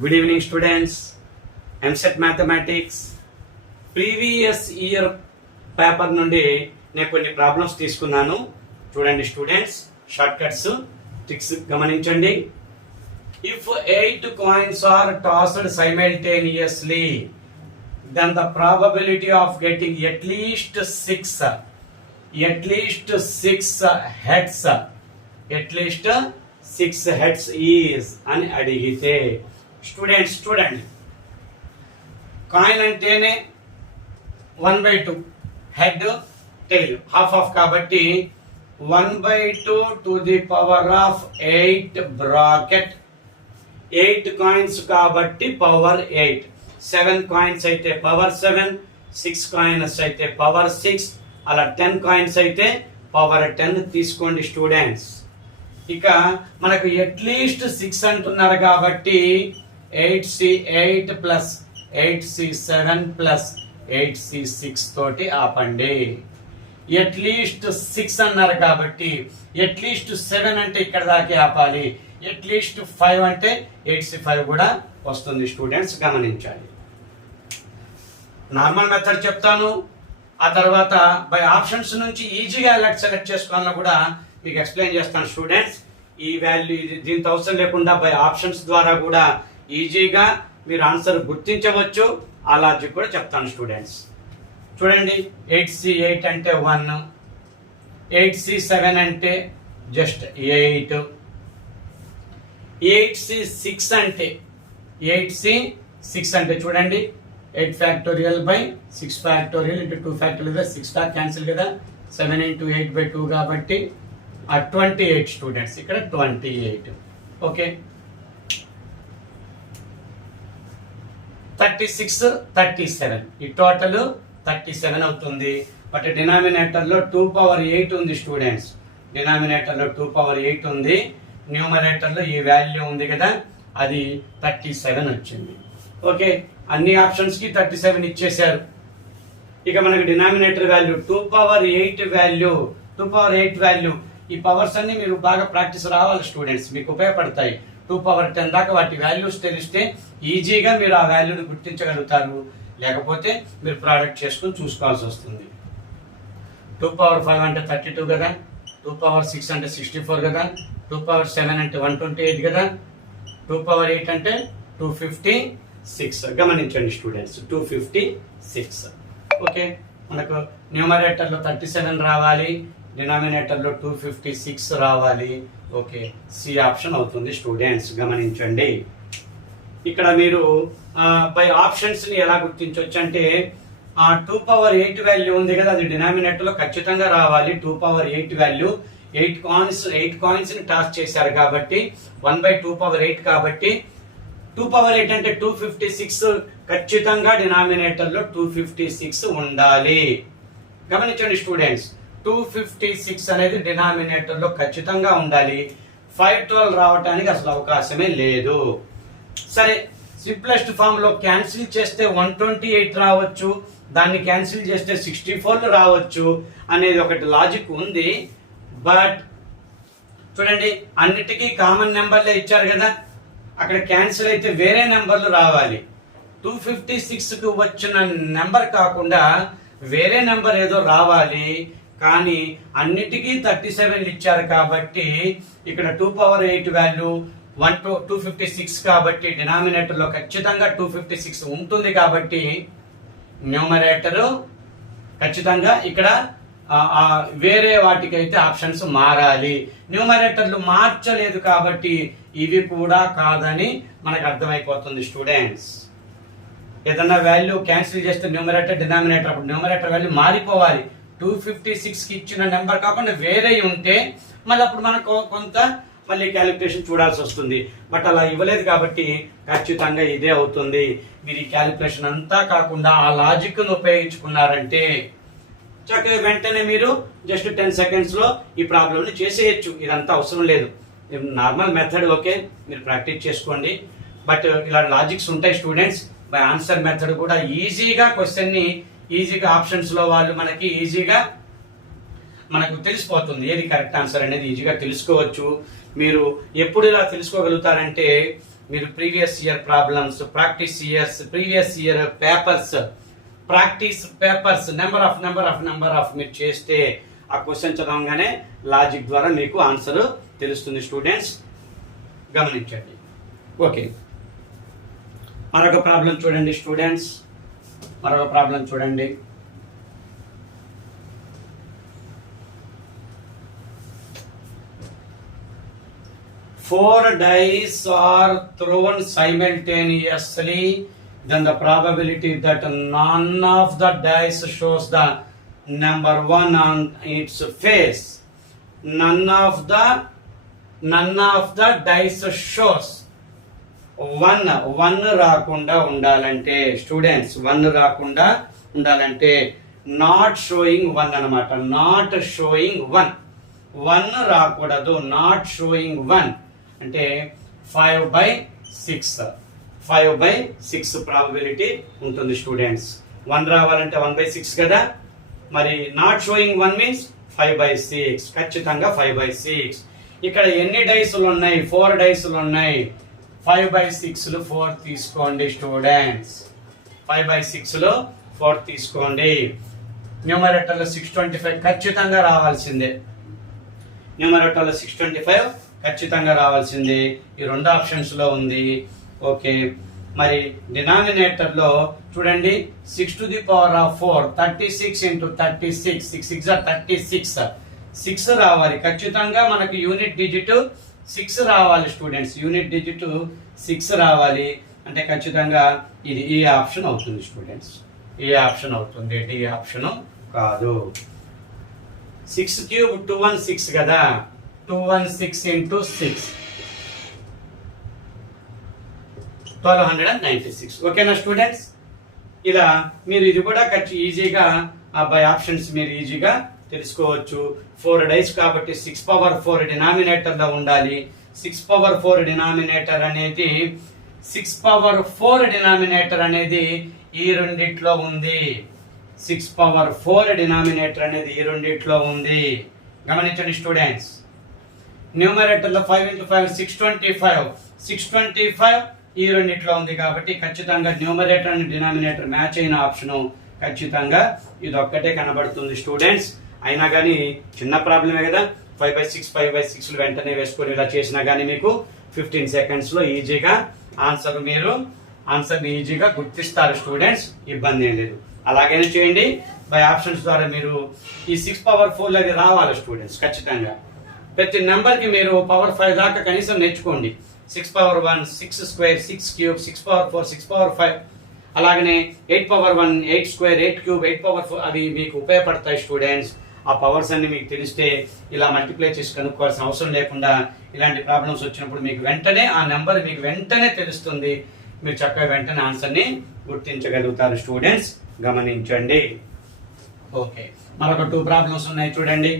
Good evening students. EAMCET mathematics previous year paper నుండి నేను కొన్ని ప్రాబ్లమ్స్ తీసుకున్నాను. చూడండి స్టూడెంట్స్, షార్ట్ కట్స్ ట్రిక్స్ గమనించండి. If 8 coins are tossed simultaneously, then the probability of getting at least 6 heads is అని అడిగితే students చూడండి, కాయిన్ అంటేనే 1/2, హెడ్ టైల్ హాఫ్ ఆఫ్ కాబట్టి 1/2 to the power of 8 bracket 8 coins కాబట్టి power 8, 7 coins అయితే power 7, 6 coins అయితే power 6, అలా 10 coins అయితే పవర్ 10 తీసుకోండి స్టూడెంట్స్. ఇక మనకు అట్లీస్ట్ 6 అంటున్నారు కాబట్టి 8C8 plus 8C7 plus 8C6 తోటి ఆపండి. అట్లీస్ట్ 6 అన్నారు కాబట్టి అట్లీస్ట్ 7 అంటే ఇక్కడ దాకా ఆపాలి, అట్లీస్ట్ 5 అంటే 8C5 కూడా వస్తుంది స్టూడెంట్స్, గమనించాలి. నార్మల్ మెథడ్ చెప్తాను, ఆ తర్వాత బై ఆప్షన్స్ నుంచి ఈజీగా ఎలా సెలెక్ట్ చేసుకోవాలని కూడా మీకు ఎక్స్ప్లెయిన్ చేస్తాను స్టూడెంట్స్. ఈ వాల్యూ దీంతో అవసరం లేకుండా బై ఆప్షన్స్ ద్వారా కూడా ఈజీగా మీరు ఆన్సర్ గుర్తించవచ్చు. ఆ లాజిక్ కూడా చెప్తాను స్టూడెంట్స్. చూడండి, 8C8 అంటే 1, 8C7 అంటే జస్ట్ 8, 8C6 అంటే 8C6 అంటే చూడండి 8 factorial by 6 factorial into 2 factorial కదా, 6 డాట్ క్యాన్సిల్ కదా, 7 into 8/2 కాబట్టి 28 స్టూడెంట్స్, ఇక్కడ 28. ఓకే, 36, 37 ఈ టోటల్ 37 అవుతుంది. బట్ డినామినేటర్ లో 2/8 ఉంది స్టూడెంట్స్, డినామినేటర్ లో 2/8 ఉంది, న్యూమరేటర్ లో ఈ వాల్యూ ఉంది కదా, అది 37 వచ్చింది. ఓకే, అన్ని ఆప్షన్స్ కి 37 ఇచ్చేశారు. ఇక మనకి డినామినేటర్ వాల్యూ 2/8 వాల్యూ, 2/8 వాల్యూ. ఈ పవర్స్ అన్ని మీరు బాగా ప్రాక్టీస్ రావాలి స్టూడెంట్స్, మీకు ఉపయోగపడతాయి. 2/10 దాకా వాటి వాల్యూస్ తెలిస్తే ఈజీగా మీరు ఆ వాల్యూని గుర్తించగలుగుతారు, లేకపోతే మీరు ప్రోడక్ట్ చేసుకుని చూసుకోవాల్సి వస్తుంది. 2/5 అంటే 32 కదా, 2/6 అంటే 64 కదా, 2/7 అంటే 128 కదా, 2/8 అంటే 256. గమనించండి స్టూడెంట్స్, 256. ఓకే, మనకు న్యూమరేటర్ లో 37 రావాలి, డినామినేటర్ లో 256 రావాలి. ఓకే, సి ఆప్షన్ అవుతుంది స్టూడెంట్స్, గమనించండి. ఇక్కడ మీరు బై ఆప్షన్స్ ని ఎలా గుర్తించవచ్చు అంటే 2/8 వాల్యూ ఉంది కదా, అది డినామినేటర్ లో ఖచ్చితంగా రావాలి. 2/8 వాల్యూ 8 కాయిన్స్ ని టాస్ చేశారు కాబట్టి 1/2/8 కాబట్టి 2/8 అంటే 256 ఖచ్చితంగా డినామినేటర్ లో 256 ఉండాలి. గమనించండి స్టూడెంట్స్, 256 అనేది డినామినేటర్ లో ఖచ్చితంగా ఉండాలి. 512 రావడానికి అసలు అవకాశమే లేదు. సరే, సింప్లెస్ట్ ఫామ్ లో క్యాన్సిల్ చేస్తే 128 రావచ్చు, దాన్ని క్యాన్సిల్ చేస్తే 64 రావచ్చు అనేది ఒకటి లాజిక్ ఉంది. బట్ చూడండి, అన్నిటికీ కామన్ నెంబర్లే ఇచ్చారు కదా, అక్కడ క్యాన్సిల్ అయితే వేరే నెంబర్లు రావాలి. 256 కు వచ్చిన నెంబర్ కాకుండా వేరే నెంబర్ ఏదో రావాలి. కానీ అన్నిటికీ 37 ఇచ్చారు కాబట్టి ఇక్కడ 2/8 వాల్యూ 256 కాబట్టి డినామినేటర్ లో ఖచ్చితంగా 256 ఉంటుంది కాబట్టి న్యూమరేటర్ ఖచ్చితంగా ఇక్కడ వేరే వాటికైతే ఆప్షన్స్ మారాలి. న్యూమరేటర్లు మార్చలేదు కాబట్టి ఇవి కూడా కాదని మనకు అర్థమైపోతుంది స్టూడెంట్స్. ఏదన్నా వాల్యూ క్యాన్సిల్ చేస్తే న్యూమరేటర్ డినామినేటర్, అప్పుడు న్యూమరేటర్ వాల్యూ మారిపోవాలి. 256 కి ఇచ్చిన నెంబర్ కాకుండా వేరే ఉంటే మళ్ళీ అప్పుడు మనకు కొంత మళ్ళీ క్యాలిక్యులేషన్ చూడాల్సి వస్తుంది. బట్ అలా ఇవ్వలేదు కాబట్టి ఖచ్చితంగా ఇదే అవుతుంది. మీరు ఈ క్యాలిక్యులేషన్ అంతా కాకుండా ఆ లాజిక్ ను ఉపయోగించుకున్నారంటే చక్కగా వెంటనే మీరు జస్ట్ 10 seconds లో ఈ ప్రాబ్లమ్ ని చేసేయచ్చు. ఇదంతా అవసరం లేదు, నార్మల్ మెథడ్. ఓకే, మీరు ప్రాక్టీస్ చేసుకోండి. బట్ ఇలా లాజిక్స్ ఉంటాయి స్టూడెంట్స్. బై ఆన్సర్ మెథడ్ కూడా ఈజీగా క్వశ్చన్ ని ఈజీగా ఆప్షన్స్ లో వాళ్ళు మనకి ఈజీగా మనకు తెలిసిపోతుంది ఏది కరెక్ట్ ఆన్సర్ అనేది ఈజీగా తెలుసుకోవచ్చు. మీరు ఎప్పుడు ఇలా తెలుసుకోగలుగుతారంటే మీరు previous year problems, previous year papers, practice papers number of మీరు చేస్తే ఆ క్వశ్చన్ చదవగానే లాజిక్ ద్వారా మీకు ఆన్సర్ తెలుస్తుంది స్టూడెంట్స్, గమనించండి. ఓకే, మరొక ప్రాబ్లం చూడండి స్టూడెంట్స్, మరొక ప్రాబ్లం చూడండి. Four dice are thrown simultaneously, then the probability that none of the dice shows the number 1 on its face. None of the dice shows one రాకుండా ఉండాలంటే students, 1 రాకుండా ఉండాలంటే not showing 1 అన్నమాట. Not showing 1 రాకూడదు. Not showing 1 అంటే 5/6 probability ఉంటుంది students. 1 రావాలంటే 1/6 కదా, మరి నాట్ షోయింగ్ 1 మీన్స్ 5/6, ఖచ్చితంగా 5/6. ఇక్కడ ఎన్ని డైసులు ఉన్నాయి? 4 డైసులు ఉన్నాయి. 5/6 4 తీసుకోండి స్టూడెంట్స్, 5/6 4 తీసుకోండి. న్యూమరేటర్లో 625 ఖచ్చితంగా రావాల్సిందే. న్యూమరేటర్లో 625 ఖచ్చితంగా రావాల్సింది. ఈ 2 ఆప్షన్స్ లో ఉంది. ఓకే, మరి డినామినేటర్ లో చూడండి 6 to the power of 4 36 into 36, 6 6 are 36, 6 రావాలి ఖచ్చితంగా. మనకు యూనిట్ డిజిట్ 6 రావాలి స్టూడెంట్స్, యూనిట్ డిజిట్ 6 రావాలి అంటే ఖచ్చితంగా ఇది ఈ ఆప్షన్ అవుతుంది స్టూడెంట్స్, ఈ ఆప్షన్ అవుతుంది, డి ఆప్షన్ కాదు. 6 cube 216 కదా, 216 into 6 1296. ఓకేనా స్టూడెంట్స్? ఇలా మీరు ఇది కూడా ఈజీగా బై ఆప్షన్స్ మీరు ఈజీగా తెలుసుకోవచ్చు. 4 డైస్ కాబట్టి 6/4 డినామినేటర్ లో ఉండాలి. 6/4 డినామినేటర్ అనేది 6/4 డినామినేటర్ అనేది ఈ రెండిట్లో ఉంది. 6/4 డినామినేటర్ అనేది ఈ రెండిట్లో ఉంది, గమనించండి స్టూడెంట్స్. న్యూమరేటర్ లో 5 into 5 625 ఈ రెండిట్లో ఉంది కాబట్టి ఖచ్చితంగా న్యూమరేటర్ అండ్ డినామినేటర్ మ్యాచ్ అయిన ఆప్షన్ ఖచ్చితంగా ఇది ఒక్కటే కనబడుతుంది స్టూడెంట్స్. అయినా కానీ చిన్న ప్రాబ్లమే కదా, 5/6 వెంటనే వేసుకొని ఇలా చేసినా కానీ మీకు 15 seconds లో ఈజీగా ఆన్సర్ ఈజీగా గుర్తిస్తారు స్టూడెంట్స్, ఇబ్బంది ఏం లేదు. అలాగైనా చేయండి, బై ఆప్షన్స్ ద్వారా మీరు ఈ 6/4 అది రావాలి స్టూడెంట్స్ ఖచ్చితంగా. ప్రతి నెంబర్ కి మీరు పవర్ 5 దాకా కనీసం నేర్చుకోండి. 6/1, 6 square, 6 cube, 6/4, 6/5, అలాగనే 8/1, 8 square, 8 cube, 8/4 అవి మీకు ఉపయోగపడతాయి స్టూడెంట్స్. ఆ పవర్స్ అన్ని మీకు తెలిస్తే ఇలా మల్టిప్లై చేసి కనుక్కోవాల్సిన అవసరం లేకుండా ఇలాంటి ప్రాబ్లమ్స్ వచ్చినప్పుడు మీకు వెంటనే ఆ నెంబర్ మీకు వెంటనే తెలుస్తుంది, మీరు చక్కగా వెంటనే ఆన్సర్ని గుర్తించగలుగుతారు స్టూడెంట్స్, గమనించండి. ఓకే, మరొక 2 ప్రాబ్లమ్స్ ఉన్నాయి చూడండి.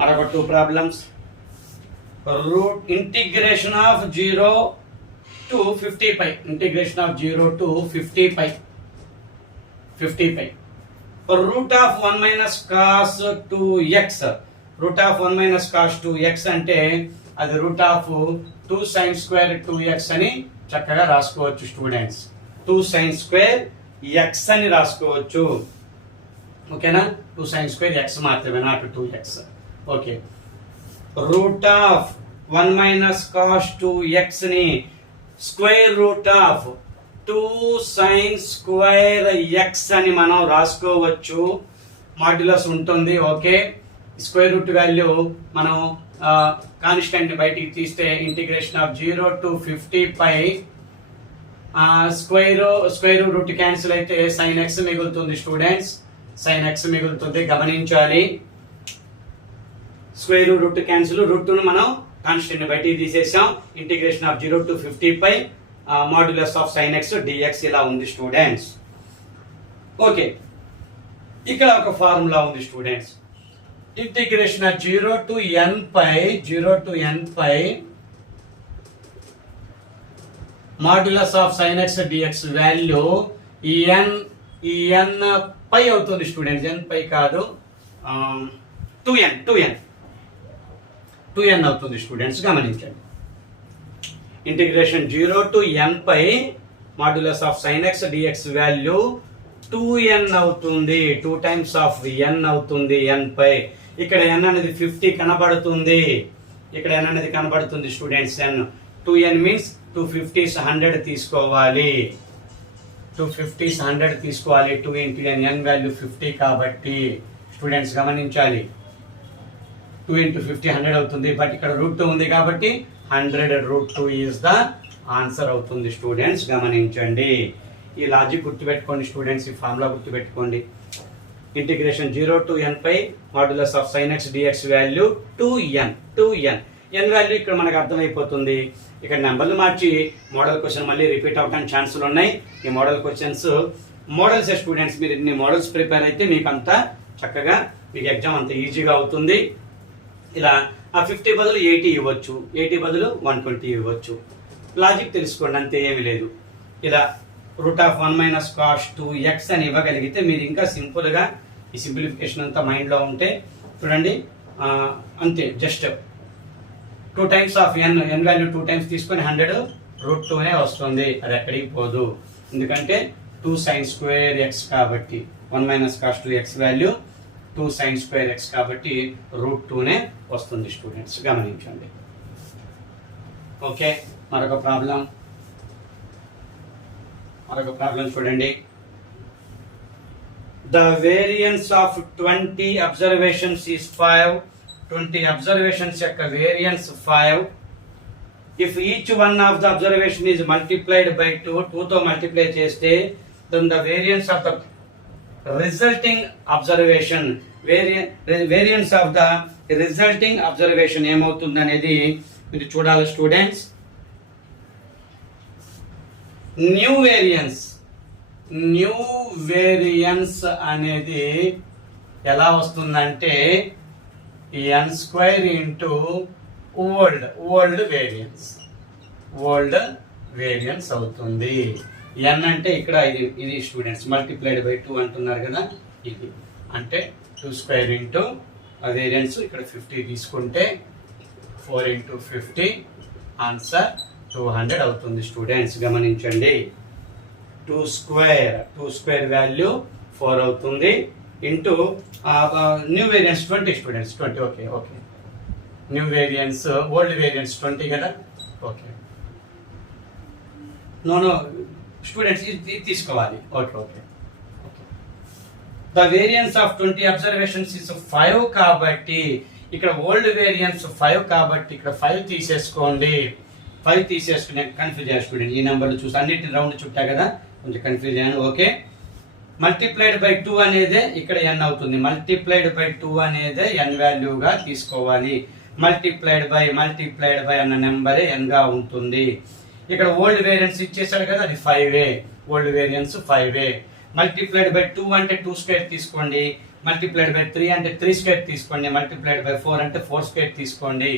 మరొక 2 problems. Root integration of 0 to 50π, integration of 0 to 50π. Root of 1 minus cos 2x, root of 1 minus cos 2x అంటే అది route of 2 sin square 2x అని చక్కగా రాసుకోవచ్చు స్టూడెంట్స్. 2 sin square x అని రాసుకోవచ్చు. ఓకేనా, 2 sin square x మాత్రమే, not 2x. Okay, root of 1 minus cos 2x ని square root of 2 sin square x అని మనం రాసుకోవచ్చు. మాడ్యులస్ ఉంటుంది. ఓకే, స్క్వేర్ రూట్ వాల్యూ మనం కాన్స్టెంట్ బయటికి తీస్తే integration of 0 to 50π, square root cancel అయితే sin x మిగులుతుంది స్టూడెంట్స్, sin x మిగులుతుంది, గమనించాలి. స్క్వేర్ రూట్ క్యాన్సిల్, రూట్ ను మనం కాన్స్టెంట్ బయటికి తీసేసాం. Integration of 0 to 50π modulus of sin x dx ఇలా ఉంది స్టూడెంట్స్. ఓకే, ఇక్కడ ఒక ఫార్ములా ఉంది students. Integration of 0 to nπ modulus of sin x dx value n pi అవుతుంది స్టూడెంట్స్, n పై కాదు, 2n అవుతుంది స్టూడెంట్స్, గమనించండి. Integration 0 to n pi modulus of sin x dx value 2n అవుతుంది. 2 times of n అవుతుంది n pi. ఇక్కడ n అనేది 50 కనబడుతుంది. ఇక్కడ n అనేది కనబడుతుంది స్టూడెంట్స్. n 2n మీన్స్ 250 100 తీసుకోవాలి. 250 100 తీసుకోవాలి. 2 into n వాల్యూ 50 కాబట్టి స్టూడెంట్స్ గమనించాలి. 2 into 50 100 అవుతుంది. బట్ ఇక్కడ √2 ఉంది కాబట్టి 100√2 ఈజ్ ద ఆన్సర్ అవుతుంది స్టూడెంట్స్. గమనించండి. ఈ లాజిక్ గుర్తుపెట్టుకోండి స్టూడెంట్స్. ఈ ఫార్ములా గుర్తుపెట్టుకోండి. Integration 0 to n pi modulus of sin x dx value 2n. n value ఇక్కడ మనకు అర్థమైపోతుంది. ఇక్కడ నెంబర్లు మార్చి మోడల్ క్వశ్చన్ మళ్ళీ రిపీట్ అవడానికి ఛాన్సులు ఉన్నాయి. ఈ మోడల్ క్వశ్చన్స్ మోడల్స్ స్టూడెంట్స్. మీరు ఇన్ని మోడల్స్ ప్రిపేర్ అయితే మీకు అంతా చక్కగా మీకు ఎగ్జామ్ అంత ఈజీగా అవుతుంది. ఇలా ఆ 50 బదులు 80 ఇవ్వచ్చు, 80 బదులు 120 ఇవ్వచ్చు. లాజిక్ తెలుసుకోండి, అంతే, ఏమి లేదు. ఇలా √1 - cos 2x అని ఇవ్వగలిగితే మీరు ఇంకా సింపుల్గా ఈ సింప్లిఫికేషన్ అంతా మైండ్లో ఉంటే చూడండి అంతే. Just 2 times of n value 2 times తీసుకొని 100√2 వస్తుంది. అది ఎక్కడికి పోదు, ఎందుకంటే 2 sin² x కాబట్టి 1 - cos 2x value 2 sin² x కాబట్టి √2 వస్తుంది స్టూడెంట్స్. గమనించండి. ఓకే, మరొక ప్రాబ్లం చూడండి. The variance of 20 observations is 5. 20 observations యొక్క variance 5. If each one of the observation is multiplied by 2 తో మల్టిప్లై చేస్తే then the variance of the resulting observation variance of the resulting observation ఏమవుతుంది అనేది మీరు చూడాలి students. New variance అనేది ఎలా వస్తుందంటే n² ఇంటూ ఓల్డ్ వేరియన్స్ అవుతుంది. n అంటే ఇక్కడ ఇది స్టూడెంట్స్ మల్టిప్లైడ్ బై 2 అంటున్నారు కదా, ఇది అంటే 2² ఇంటూ వేరియన్స్ ఇక్కడ 50 తీసుకుంటే 4 into 50 ఆన్సర్ 200 అవుతుంది స్టూడెంట్స్. గమనించండి. 2² వాల్యూ 4 అవుతుంది into new variance 20 students. 20 okay. New variance old variance 20 కదా. ఓకే, నో స్టూడెంట్స్ ఇది తీసుకోవాలి. Okay. The variance of 20 observations is 5 కాబట్టి ఇక్కడ ఓల్డ్ వేరియన్స్ 5 కాబట్టి ఇక్కడ 5 తీసేసుకోండి. 5 తీసేసుకునే కన్ఫ్యూజ్ అయ్యారు స్టూడెంట్. ఈ నెంబర్లు చూసి అన్నిటి రౌండ్ చుట్టా కదా, కొంచెం కన్ఫ్యూజ్ అయ్యాను. ఓకే, మల్టిప్లైడ్ బై 2 అనేదే ఇక్కడ n అవుతుంది. మల్టిప్లైడ్ బై 2 అనేదే n వాల్యూగా తీసుకోవాలి. మల్టిప్లైడ్ బై అన్న నెంబరే n గా ఉంటుంది. ఇక్కడ ఓల్డ్ వేరియన్స్ ఇచ్చేసాడు కదా, అది 5 ఓల్డ్ వేరియన్స్ 5. మల్టిప్లైడ్ బై 2 అంటే 2² తీసుకోండి. మల్టిప్లైడ్ బై 3 అంటే 3² తీసుకోండి. మల్టిప్లైడ్ బై 4 అంటే 4² తీసుకోండి.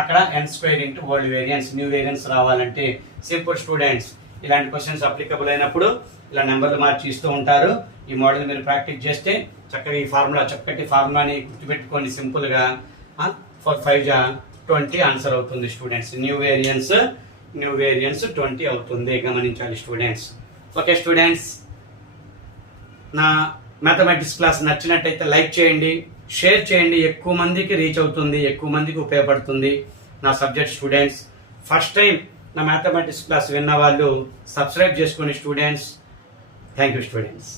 అక్కడ n² into old variance. New variance రావాలంటే సింపుల్ స్టూడెంట్స్. ఇలాంటి క్వశ్చన్స్ అప్లికబుల్ అయినప్పుడు ఇలా నెంబర్లు మార్చి ఇస్తూ ఉంటారు. ఈ మోడల్ మీరు ప్రాక్టీస్ చేస్తే చక్కగా ఈ చక్కటి ఫార్ములాని గుర్తుపెట్టుకోండి సింపుల్గా. 4 5 20 ఆన్సర్ అవుతుంది స్టూడెంట్స్. న్యూ వేరియన్స్ 20 అవుతుంది. గమనించాలి స్టూడెంట్స్. ఓకే స్టూడెంట్స్, నా మ్యాథమెటిక్స్ క్లాస్ నచ్చినట్టయితే లైక్ చేయండి, షేర్ చేయండి. ఎక్కువ మందికి రీచ్ అవుతుంది, ఎక్కువ మందికి ఉపయోగపడుతుంది నా సబ్జెక్ట్ స్టూడెంట్స్. ఫస్ట్ టైం నా మ్యాథమెటిక్స్ క్లాస్ విన్న వాళ్ళు సబ్స్క్రైబ్ చేసుకోండి స్టూడెంట్స్. Thank you students.